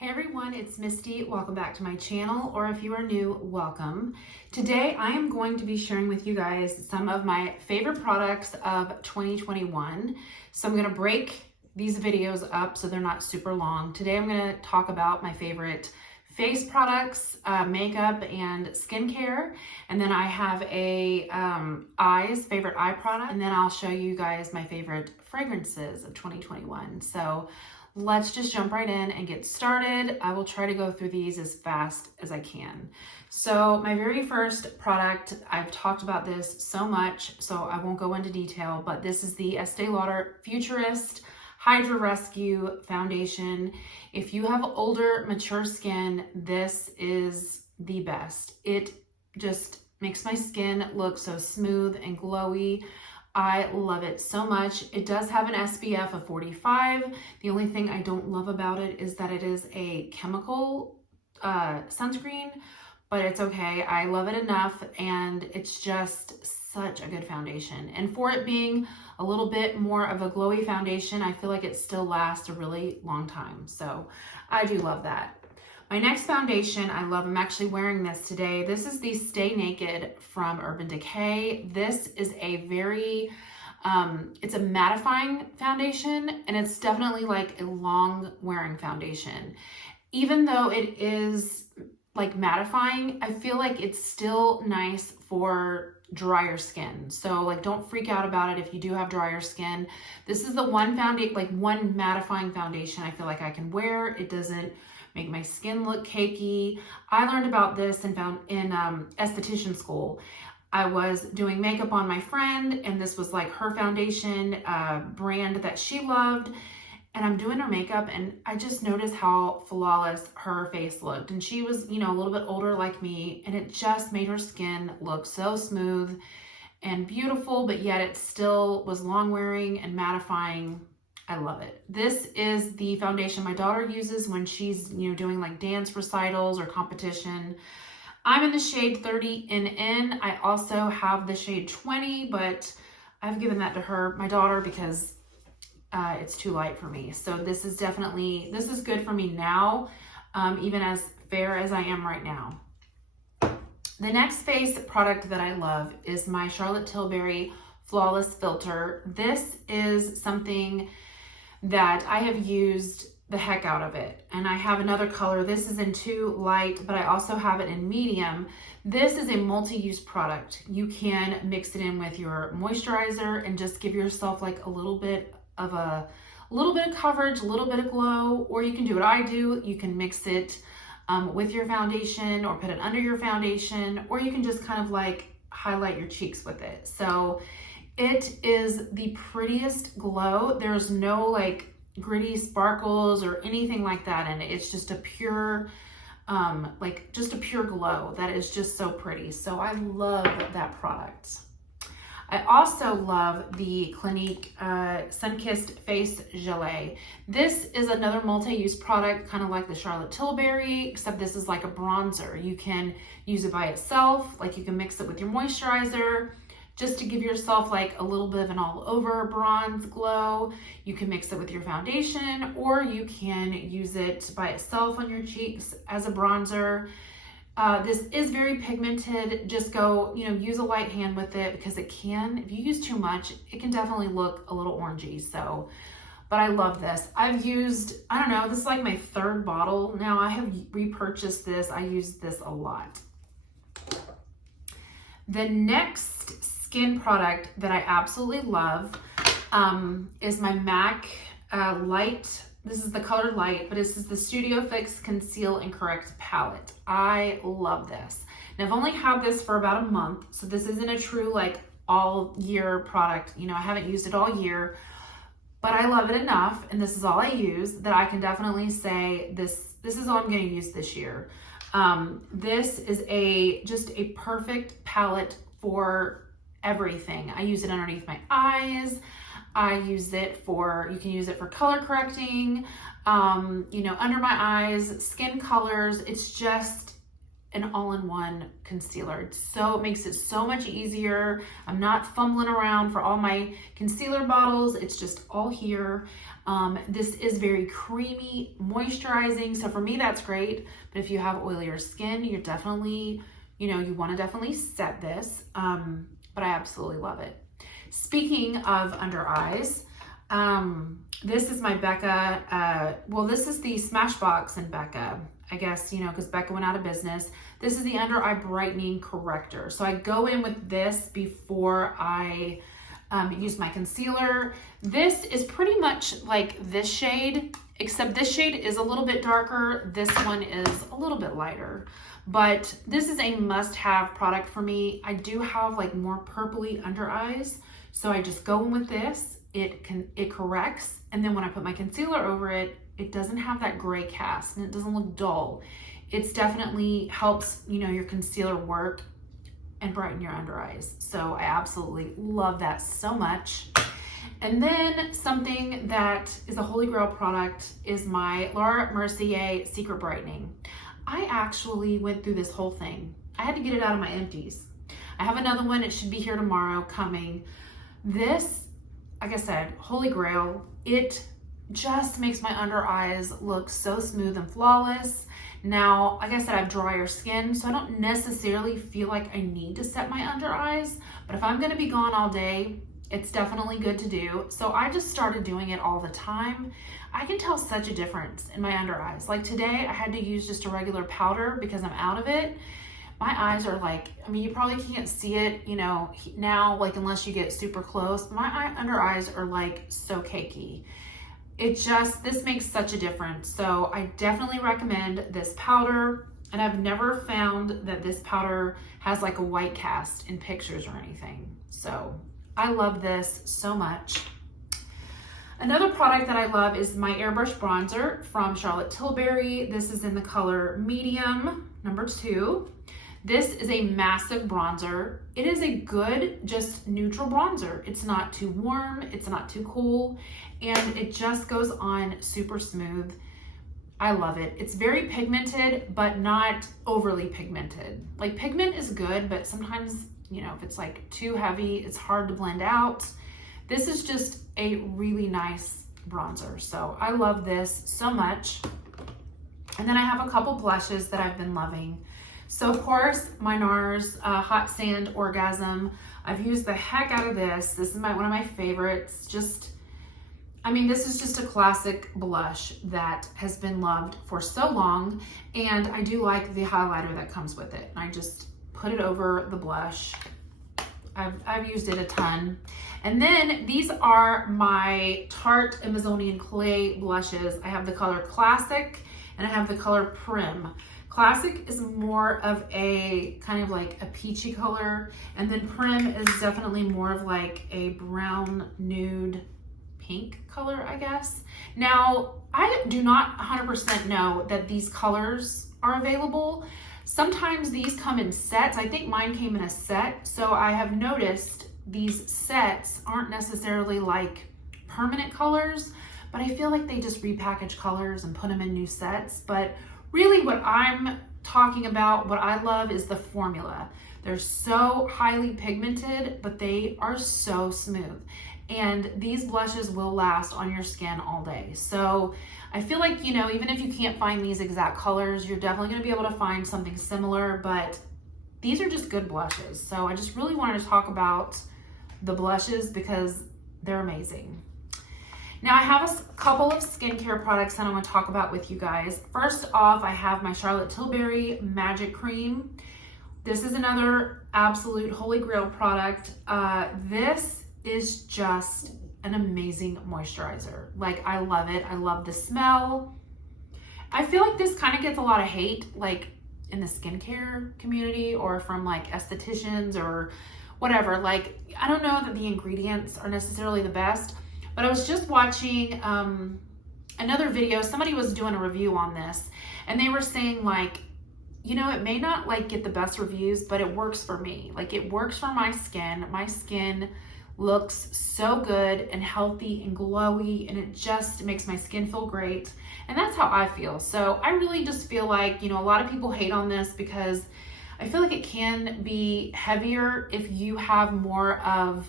Hey everyone, it's Misty. Welcome back to my channel, or if you are new, welcome. Today I am going to be sharing with you guys some of my favorite products of 2021. So I'm going to break these videos up so they're not super long. Today I'm going to talk about my favorite face products, makeup, and skincare. And then I have a favorite eye product. And then I'll show you guys my favorite fragrances of 2021. So let's just jump right in and get started. I will try to go through these as fast as I can. So my very first product, I've talked about this so much, so I won't go into detail, but this is the Estee Lauder Futurist Hydra Rescue Foundation. If you have older, mature skin, this is the best. It just makes my skin look so smooth and glowy. I love it so much. It does have an SPF of 45. The only thing I don't love about it is that it is a chemical sunscreen, but it's okay. I love it enough, and it's just such a good foundation. And for it being a little bit more of a glowy foundation, I feel like it still lasts a really long time. So I do love that. My next foundation I love, I'm actually wearing this today. This is the Stay Naked from Urban Decay. This is a very, it's a mattifying foundation, and it's definitely like a long wearing foundation. Even though it is like mattifying, I feel like it's still nice for drier skin. So like, don't freak out about it if you do have drier skin. This is the one one mattifying foundation I feel like I can wear. It doesn't make my skin look cakey. I learned about this in esthetician school. I was doing makeup on my friend, and this was like her foundation brand that she loved. And I'm doing her makeup, and I just noticed how flawless her face looked. And she was, a little bit older like me, and it just made her skin look so smooth and beautiful, but yet it still was long wearing and mattifying. I love it. This is the foundation my daughter uses when she's, doing like dance recitals or competition. I'm in the shade 30 NN. I also have the shade 20, but I've given that to my daughter, because it's too light for me. So this is good for me now, even as fair as I am right now. The next face product that I love is my Charlotte Tilbury Flawless Filter. This is something that I have used the heck out of it. And I have another color. This is in 2 light, but I also have it in medium. This is a multi-use product. You can mix it in with your moisturizer and just give yourself like a little bit of coverage, a little bit of glow, or you can do what I do. You can mix it with your foundation, or put it under your foundation, or you can just kind of like highlight your cheeks with it. So it is the prettiest glow. There's no like gritty sparkles or anything like that in it. It's just a pure, just a pure glow that is just so pretty. So I love that product. I also love the Clinique Sun-Kissed Face Gelee. This is another multi-use product, kind of like the Charlotte Tilbury, except this is like a bronzer. You can use it by itself, like you can mix it with your moisturizer, just to give yourself like a little bit of an all over bronze glow. You can mix it with your foundation, or you can use it by itself on your cheeks as a bronzer. This is very pigmented. Just go, use a light hand with it, because if you use too much, it can definitely look a little orangey. So, but I love this. I've used, I don't know, this is like my 3rd bottle now. I have repurchased this. I use this a lot. The next skin product that I absolutely love is my MAC Light. This is the color Light, but this is the Studio Fix Conceal and Correct Palette. I love this. Now, I've only had this for about a month, so this isn't a true like all year product. I haven't used it all year, but I love it enough, and this is all I use, that I can definitely say this is all I'm going to use this year. This is just a perfect palette for everything. I use it underneath my eyes. I use it you can use it for color correcting, under my eyes, skin colors. It's just an all-in-one concealer. It makes it so much easier. I'm not fumbling around for all my concealer bottles. It's just all here. This is very creamy, moisturizing. So for me, that's great. But if you have oilier skin, you're definitely, you want to definitely set this. But I absolutely love it. Speaking of under eyes, this is my Becca, this is the Smashbox in Becca. I guess, because Becca went out of business. This is the under eye brightening corrector. So I go in with this before I use my concealer. This is pretty much like this shade, except this shade is a little bit darker. This one is a little bit lighter, but this is a must-have product for me. I do have like more purpley under eyes, so I just go in with this. It corrects, and then when I put my concealer over it, it doesn't have that gray cast and it doesn't look dull. It's definitely helps, your concealer work and brighten your under eyes. So I absolutely love that so much. And then something that is a holy grail product is my Mercier Secret brightening. I actually went through this whole thing. I had to get it out of my empties. I have another one. It should be here tomorrow coming. This, like I said, holy grail. It just makes my under eyes look so smooth and flawless. Now, like I said, I have drier skin, so I don't necessarily feel like I need to set my under eyes, but if I'm gonna be gone all day, it's definitely good to do. So I just started doing it all the time. I can tell such a difference in my under eyes. Like today, I had to use just a regular powder because I'm out of it. My eyes are like, you probably can't see it, now, like unless you get super close. My under eyes are like so cakey. This makes such a difference. So I definitely recommend this powder. And I've never found that this powder has like a white cast in pictures or anything. So I love this so much. Another product that I love is my Airbrush bronzer from Charlotte Tilbury. This is in the color medium, number 2. This is a massive bronzer. It is a good, just neutral bronzer. It's not too warm, it's not too cool, and it just goes on super smooth. I love it. It's very pigmented, but not overly pigmented. Like pigment is good, but sometimes, if it's like too heavy, it's hard to blend out. This is just a really nice bronzer. So I love this so much. And then I have a couple blushes that I've been loving. So of course, my NARS Hot Sand Orgasm. I've used the heck out of this. This is one of my favorites. This is just a classic blush that has been loved for so long. And I do like the highlighter that comes with it. I just put it over the blush. I've used it a ton. And then these are my Tarte Amazonian Clay blushes. I have the color Classic and I have the color Prim. Classic is more of a kind of like a peachy color, and then Prim is definitely more of like a brown nude pink color, I guess. Now, I do not 100% know that these colors are available. Sometimes these come in sets. I think mine came in a set, so I have noticed these sets aren't necessarily like permanent colors, but I feel like they just repackage colors and put them in new sets. But really what I'm talking about, what I love is the formula. They're so highly pigmented, but they are so smooth. And these blushes will last on your skin all day. So I feel like, even if you can't find these exact colors, you're definitely gonna be able to find something similar, but these are just good blushes. So I just really wanted to talk about the blushes because they're amazing. Now I have a couple of skincare products that I want to talk about with you guys. First off, I have my Charlotte Tilbury Magic Cream. This is another absolute holy grail product. This is just an amazing moisturizer. Like, I love it. I love the smell. I feel like this kind of gets a lot of hate, like in the skincare community or from like estheticians or whatever. Like, I don't know that the ingredients are necessarily the best, but I was just watching another video. Somebody was doing a review on this and they were saying like, it may not like get the best reviews, but it works for me. Like, it works for my skin. My skin looks so good and healthy and glowy, and it just makes my skin feel great. And that's how I feel. So I really just feel like, a lot of people hate on this because I feel like it can be heavier if you have more of,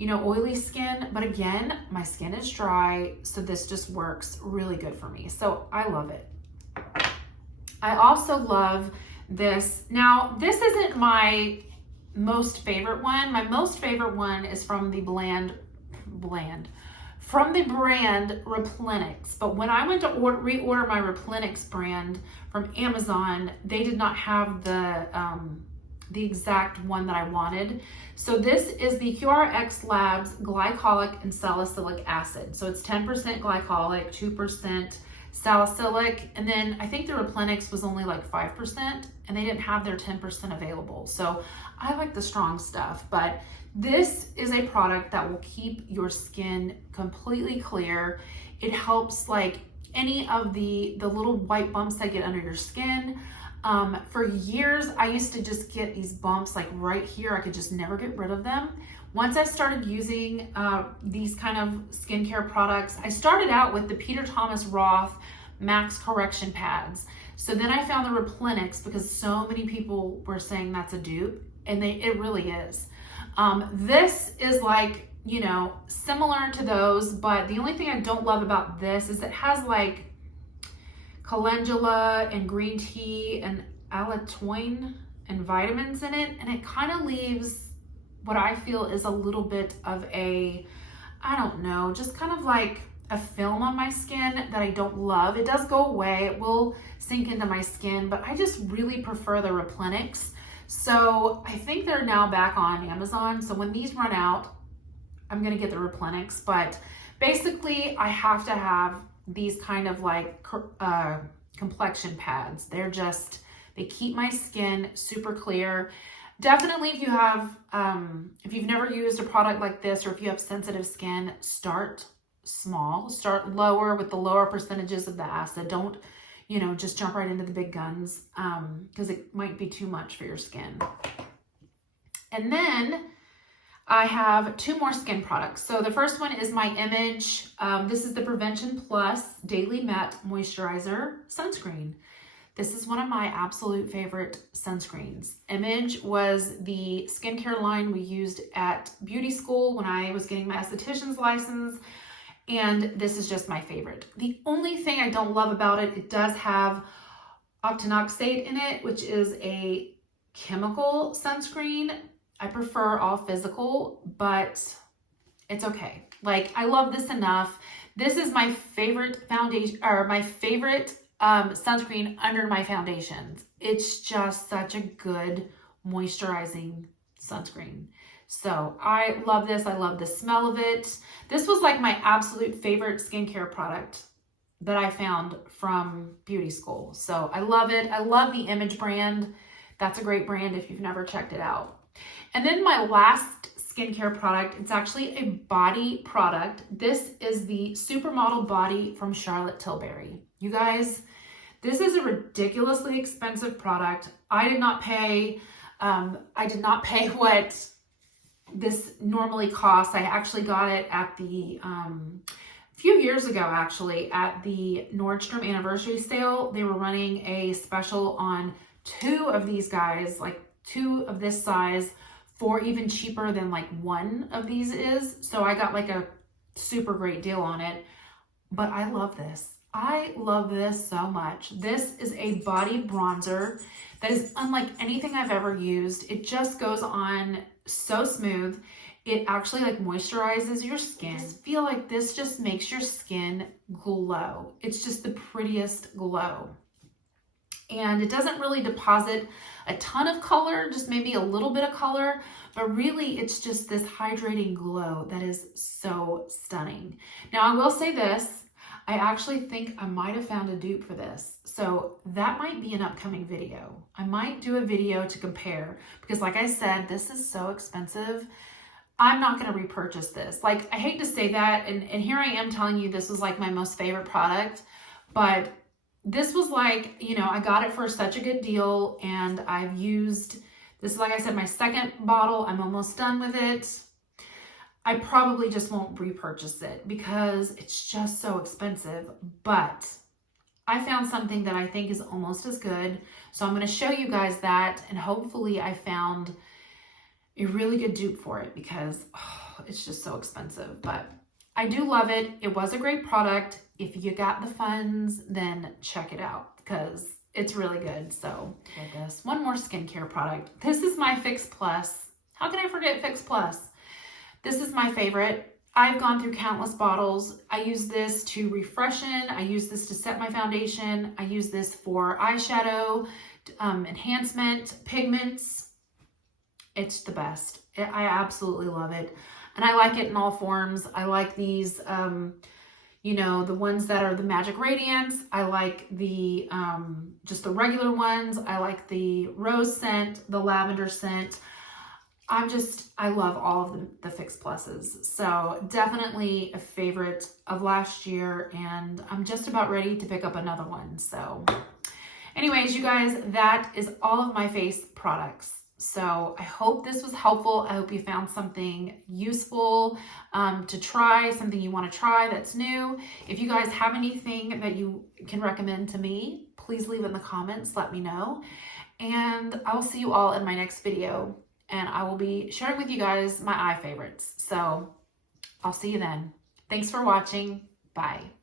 oily skin. But again, my skin is dry, so this just works really good for me. So I love it. I also love this. Now, this isn't my most favorite one. My most favorite one is from the brand Replenix. But when I went to reorder my Replenix brand from Amazon, they did not have the exact one that I wanted. So this is the QRX Labs glycolic and salicylic acid. So it's 10% glycolic, 2% salicylic, and then I think the Replenix was only like 5%, and they didn't have their 10% available. So I like the strong stuff, but this is a product that will keep your skin completely clear. It helps like any of the little white bumps that get under your skin. For years, I used to just get these bumps like right here. I could just never get rid of them. Once I started using these kind of skincare products, I started out with the Peter Thomas Roth Max Correction Pads. So then I found the Replenix because so many people were saying that's a dupe, and it really is. This is like, similar to those, but the only thing I don't love about this is it has like calendula and green tea and allantoin and vitamins in it, and it kind of leaves what I feel is a little bit of a, I don't know, just kind of like a film on my skin that I don't love. It does go away, it will sink into my skin, but I just really prefer the Replenix. So I think they're now back on Amazon. So when these run out, I'm gonna get the Replenix, but basically I have to have these kind of like complexion pads. They keep my skin super clear. Definitely if you have, if you've never used a product like this, or if you have sensitive skin, start small, start lower with the lower percentages of the acid. Don't, just jump right into the big guns because it might be too much for your skin. And then I have two more skin products. So the first one is my Image. This is the Prevention Plus Daily Matte Moisturizer Sunscreen. This is one of my absolute favorite sunscreens. Image was the skincare line we used at beauty school when I was getting my esthetician's license, and this is just my favorite. The only thing I don't love about it, it does have octinoxate in it, which is a chemical sunscreen. I prefer all physical, but it's okay. Like, I love this enough. This is my favorite foundation, or my favorite sunscreen under my foundations. It's just such a good moisturizing sunscreen. So I love this. I love the smell of it. This was like my absolute favorite skincare product that I found from beauty school. So I love it. I love the Image brand. That's a great brand if you've never checked it out. And then my last skincare product, it's actually a body product. This is the Supermodel Body from Charlotte Tilbury. You guys, this is a ridiculously expensive product. I did not pay what this normally costs. I actually got it at the, a few years ago actually, at the Nordstrom anniversary sale. They were running a special on two of these guys, like two of this size, for even cheaper than like one of these is. So I got like a super great deal on it, but I love this. I love this so much. This is a body bronzer that is unlike anything I've ever used. It just goes on so smooth. It actually like moisturizes your skin. I just feel like this just makes your skin glow. It's just the prettiest glow. And it doesn't really deposit a ton of color, just maybe a little bit of color, but really it's just this hydrating glow that is so stunning. Now I will say this, I actually think I might have found a dupe for this. So that might be an upcoming video. I might do a video to compare because like I said, this is so expensive. I'm not going to repurchase this. Like, I hate to say that. And here I am telling you this was like my most favorite product, but this was like, I got it for such a good deal, and I've used, this is like I said, my second bottle. I'm almost done with it. I probably just won't repurchase it because it's just so expensive, but I found something that I think is almost as good. So I'm going to show you guys that, and hopefully I found a really good dupe for it because it's just so expensive, but I do love it. It was a great product. If you got the funds, then check it out because it's really good. So get this. One more skincare product. This is my Fix Plus. How can I forget Fix Plus? This is my favorite. I've gone through countless bottles. I use this to refreshen. I use this to set my foundation. I use this for eyeshadow, enhancement, pigments. It's the best. I absolutely love it. And I like it in all forms. I like these, you know, the ones that are the Magic Radiance. I like the, just the regular ones. I like the rose scent, the lavender scent. I love all of the Fix Pluses. So definitely a favorite of last year, and I'm just about ready to pick up another one. So anyways, you guys, that is all of my face products. So I hope this was helpful. I hope you found something useful to try, something you want to try that's new. If you guys have anything that you can recommend to me, please leave it in the comments. Let me know. And I will see you all in my next video. And I will be sharing with you guys my eye favorites. So I'll see you then. Thanks for watching. Bye.